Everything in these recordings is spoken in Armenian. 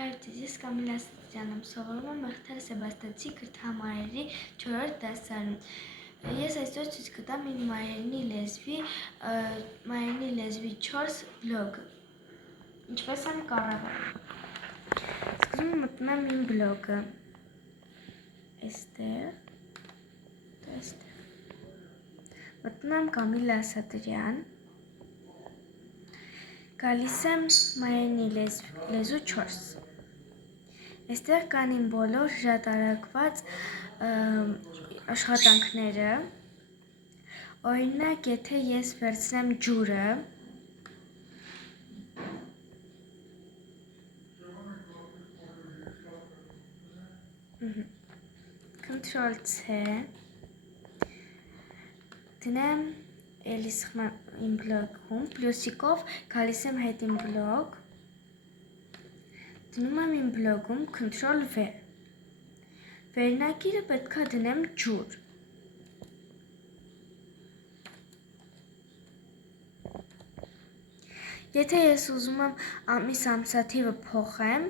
Հայրդիզիս Կամիլա Սատիրյանում սովորում եմ Մեղթեր Սեբաստացի քրթահամարերի 4-րդ դասարանում։ Ես այսօր ցույց կտամ իմ մայրենի լեզվի 4 բլոգը։ Ինչպես են կառավարում։ Սկզբում մտնում եմ իմ բլոգը։ Այստեղ։ Մտնում եմ Կամիլա Սատիրյան։ Գալիս եմ մայրենի լեզու 4։ Այստեղ կան իմ բոլոր հրատարակված աշխատանքները։ Օրինակ, եթե ես վերցնեմ ջուրը, Ctrl+C, դնեմ էլի իմ բլոգում, պլյուսիկով գալիս եմ հետ իմ բլոգ, դնում եմ իմ բլոգում Ctrl+V, վերնագիրը պետքա դնեմ ջուր, եթե ես ուզում եմ ամիս ամսաթիվը փոխեմ,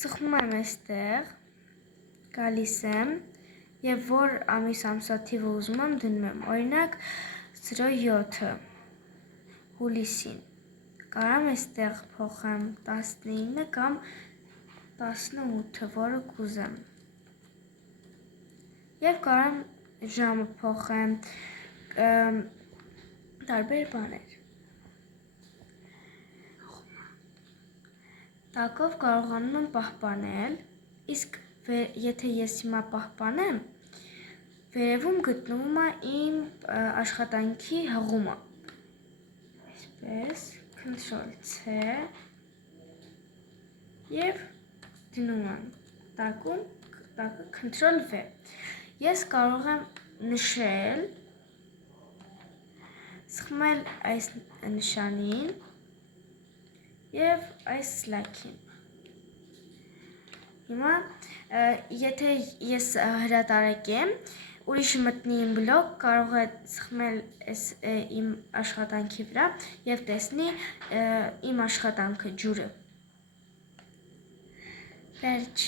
ծխում եմ այստեղ, գալիս եմ և որ ամիս ամսաթիվը ուզում եմ դնում եմ, օրինակ 07 հուլիսին, կարամ այստեղ փոխեմ 19 կամ 18, որը կուզեմ, և կարամ ժամը փոխեմ, տարբեր բաներ, տակով կարողանում եմ պահպանել, իսկ եթե ես հիմա պահպանեմ, վերևում գտնվում է իմ աշխատանքի հղումը, այսպես, Ctrl+C և դնում եմ տակում, Ctrl+V, ես կարող եմ նշել, սխմել այս նշանին և այս սլայքին, հիմա եթե ես հրատարակեմ, ուրիշը մտնի իմ բլոգ, կարող է սխմել իմ աշխատանքի վրա և տեսնի իմ աշխատանքը ջուրը։ Վերջ։